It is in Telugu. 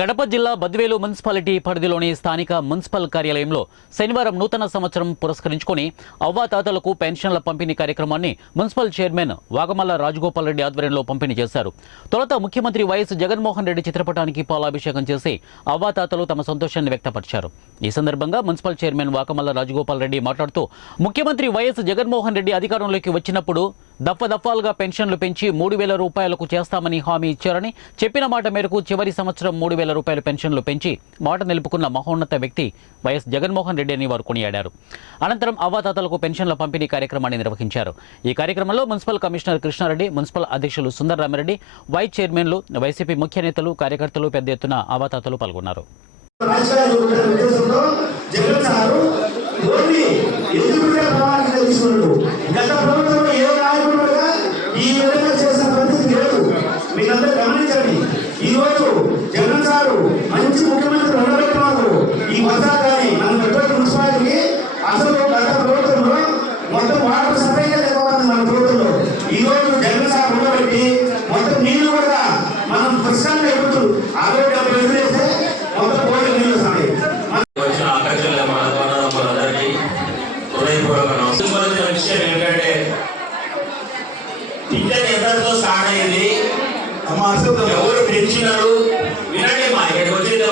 కడప జిల్లా బద్వేలు మున్సిపాలిటీ పరిధిలోని స్థానిక మున్సిపల్ కార్యాలయంలో శనివారం నూతన సంవత్సరం పురస్కరించుకొని అవ్వాతాతలకు పెన్షన్ల పంపిణీ కార్యక్రమాన్ని మున్సిపల్ చైర్మన్ వాగమల్ల రాజగోపాల్ రెడ్డి ఆధ్వర్యంలో పంపిణీ చేశారు. తొలుత ముఖ్యమంత్రి వైఎస్ జగన్మోహన్ రెడ్డి చిత్రపటానికి పాలాభిషేకం చేసి అవ్వాతాతలు తమ సంతోషాన్ని వ్యక్తపరిచారు. ఈ సందర్భంగా మున్సిపల్ చైర్మన్ వాగమల్ల రాజగోపాల్ రెడ్డి మాట్లాడుతూ ముఖ్యమంత్రి వైఎస్ జగన్మోహన్ రెడ్డి అధికారంలోకి వచ్చినప్పుడు దఫాలుగా పెన్షన్లు పెంచి 3,000 రూపాయలకు చేస్తామని హామీ ఇచ్చారని, చెప్పిన మాట మేరకు చివరి సంవత్సరం 3,000 రూపాయల పెన్షన్లు పెంచి మాట నిలుపుకున్న మహోన్నత వ్యక్తి వైఎస్ జగన్మోహన్ రెడ్డి అని వారు కొనియాడారు. అనంతరం అవ్వాతాతలకు పెన్షన్ల పంపిణీ కార్యక్రమాన్ని నిర్వహించారు. ఈ కార్యక్రమంలో మున్సిపల్ కమిషనర్ కృష్ణారెడ్డి, మున్సిపల్ అధ్యక్షులు సుందర్ రామిరెడ్డి, వైస్ చైర్మన్లు, వైసీపీ ముఖ్య నేతలు, కార్యకర్తలు పెద్ద ఎత్తున అవ్వాతాతలు పాల్గొన్నారు. ఈరోజు జగన్ సారు మంచి ముఖ్యమంత్రి ఉండబెట్టినారు. ఈ వర్షాకాలం మన పెట్రోల్ మున్సిపాలిటీకి అసలు గత ప్రభుత్వంలో మొత్తం వాటర్ సప్లైగా లేకపోతుంది. మన ప్రభుత్వంలో ఈరోజు జగన్ సార్ ఉండబెట్టి మొత్తం నీళ్లు కూడా మనం పుస్తకాలు ఎప్పుడు 60-70 వేస్తే మొత్తం కోటి నీళ్ళు వస్తాయి. విషయం ఏంటంటే పింఛన్ ఎంతతో స్టార్ట్ అయింది, ఎవరు పెంచినారు వినండి. మా ఇక్కడికి వచ్చేది